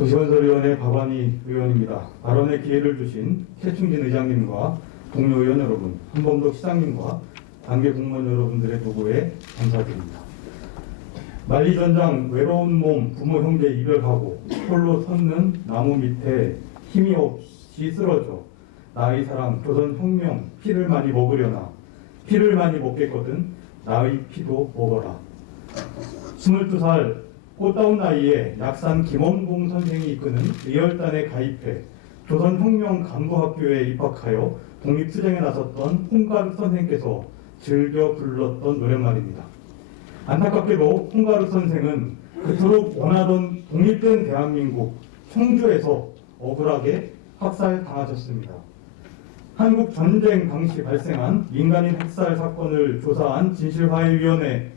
도시건설위원회 박완희 의원입니다. 발언의 기회를 주신 최충진 의장님과 동료 의원 여러분, 한범덕 시장님과 관계 공무원 여러분들의 도구에 감사드립니다. 만리전장 외로운 몸 부모 형제 이별하고 홀로 섰는 나무 밑에 힘이 없이 쓰러져 나의 사랑 조선혁명 피를 많이 먹으려나 피를 많이 먹겠거든 나의 피도 먹어라. 22살 꽃다운 나이에 약산 김원봉 선생이 이끄는 의열단에 가입해 조선혁명 간부학교에 입학하여 독립투쟁에 나섰던 홍가르 선생께서 즐겨 불렀던 노랫말입니다. 안타깝게도 홍가르 선생은 그토록 원하던 독립된 대한민국 청주에서 억울하게 학살당하셨습니다. 한국 전쟁 당시 발생한 민간인 학살 사건을 조사한 진실화해위원회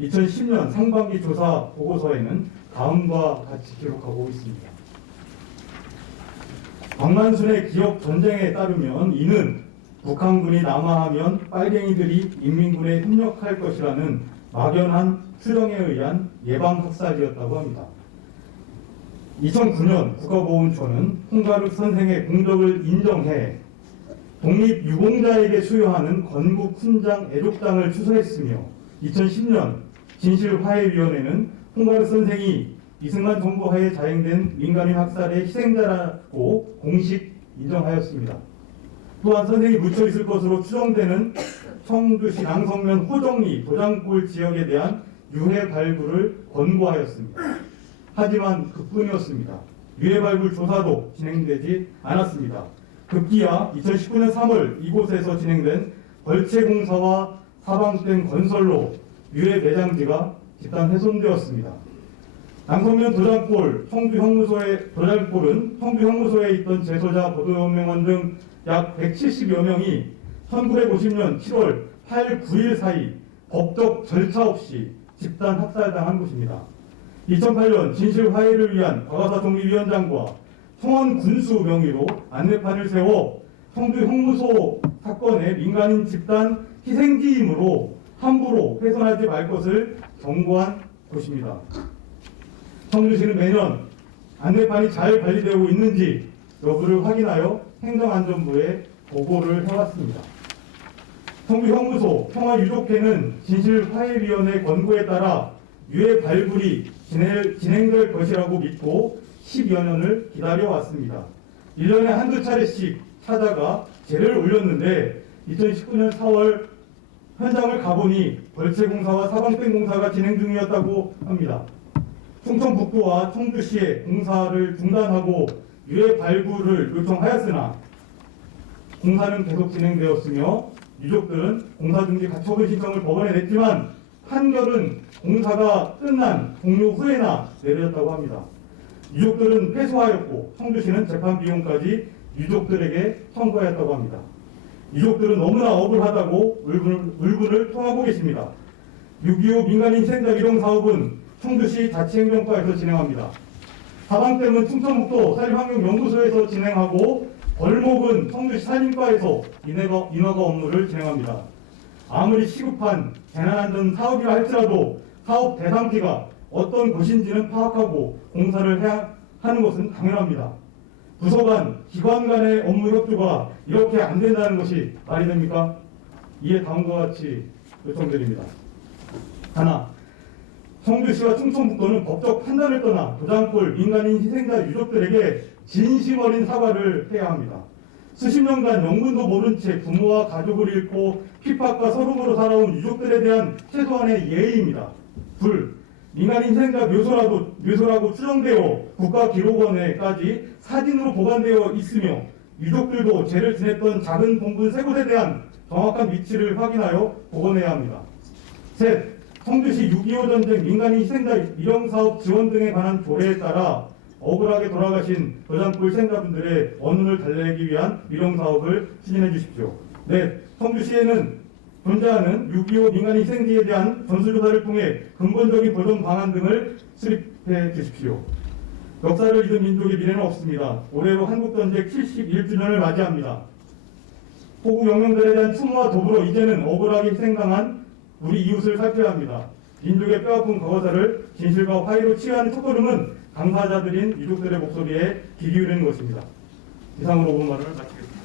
2010년 상반기 조사 보고서에는 다음과 같이 기록하고 있습니다. 박만순의 기억 전쟁에 따르면 이는 북한군이 남하하면 빨갱이들이 인민군에 협력할 것이라는 막연한 추정에 의한 예방학살이었다고 합니다. 2009년 국가보훈처는 홍가르 선생의 공적을 인정해 독립유공자에게 수여하는 건국 훈장 애족장을 추서했으며 2010년 진실화해위원회는 홍가르 선생이 이승만 정부 하에 자행된 민간인 학살의 희생자라고 공식 인정하였습니다. 또한 선생이 묻혀있을 것으로 추정되는 청주시 낭성면 호정리 도장골 지역에 대한 유해 발굴을 권고하였습니다. 하지만 그뿐이었습니다. 유해 발굴 조사도 진행되지 않았습니다. 급기야 2019년 3월 이곳에서 진행된 벌채공사와 사방된 건설로 유해 매장지가 집단 훼손되었습니다. 낭성면 도장골, 도장골은 청주 형무소에 있던 재소자, 보도연맹원 등 약 170여 명이 1950년 7월 8, 9일 사이 법적 절차 없이 집단 학살당한 곳입니다. 2008년 진실화해를 위한 박아사 독립위원장과 청원 군수 명의로 안내판을 세워 청주 형무소 사건의 민간인 집단 희생지임으로 함부로 훼손하지 말 것을 경고한 곳입니다. 청주시는 매년 안내판이 잘 관리되고 있는지 여부를 확인하여 행정안전부에 보고를 해왔습니다. 청주 형무소 평화유족회는 진실화해위원회 권고에 따라 유해 발굴이 진행될 것이라고 믿고 10여 년을 기다려왔습니다. 1년에 한두 차례씩 찾아가 제를 올렸는데 2019년 4월 현장을 가보니 벌채공사와 사방댐 공사가 진행 중이었다고 합니다. 충청북도와 청주시에 공사를 중단하고 유해 발굴을 요청하였으나 공사는 계속 진행되었으며 유족들은 공사 중지 가처분 신청을 법원에 냈지만 판결은 공사가 끝난 종료 후에나 내려졌다고 합니다. 유족들은 패소하였고 청주시는 재판 비용까지 유족들에게 청구하였다고 합니다. 유족들은 너무나 억울하다고 울분을 토하고 계십니다. 6.25 민간인 희생자 위령 사업은 청주시 자치행정과에서 진행합니다. 사방댐은 충청북도 사립환경연구소에서 진행하고 벌목은 청주시 산림과에서 인허가 업무를 진행합니다. 아무리 시급한 재난안전 사업이라 할지라도 사업 대상지가 어떤 곳인지는 파악하고 공사를 해야 하는 것은 당연합니다. 부서 간, 기관 간의 업무 협조가 이렇게 안 된다는 것이 말이 됩니까? 이에 다음과 같이 요청드립니다. 하나, 청주시와 충청북도는 법적 판단을 떠나 도장골 민간인 희생자 유족들에게 진심 어린 사과를 해야 합니다. 수십 년간 영문도 모른 채 부모와 가족을 잃고 핍박과 서름으로 살아온 유족들에 대한 최소한의 예의입니다. 둘, 민간인 희생자 묘소라고 추정되어 국가기록원에까지 사진으로 보관되어 있으며 유족들도 죄를 지냈던 작은 봉분 세 곳에 대한 정확한 위치를 확인하여 복원해야 합니다. 셋, 청주시 6.25 전쟁 민간인 희생자 위령사업 지원 등에 관한 조례에 따라 억울하게 돌아가신 도장골 희생자분들의 원운을 달래기 위한 위령사업을 추진해 주십시오. 넷, 청주시에는 존재하는 6.25 민간인 희생지에 대한 전수조사를 통해 근본적인 보존 방안 등을 수립해 주십시오. 역사를 잊은 민족의 미래는 없습니다. 올해로 한국전쟁 71주년을 맞이합니다. 호국 영령들에 대한 추모와 더불어 이제는 억울하게 희생당한 우리 이웃을 살펴야 합니다. 민족의 뼈아픈 과거사를 진실과 화해로 치유하는 첫걸음은 당사자들인 유족들의 목소리에 귀 기울이는 것입니다. 이상으로 오늘 말을 마치겠습니다.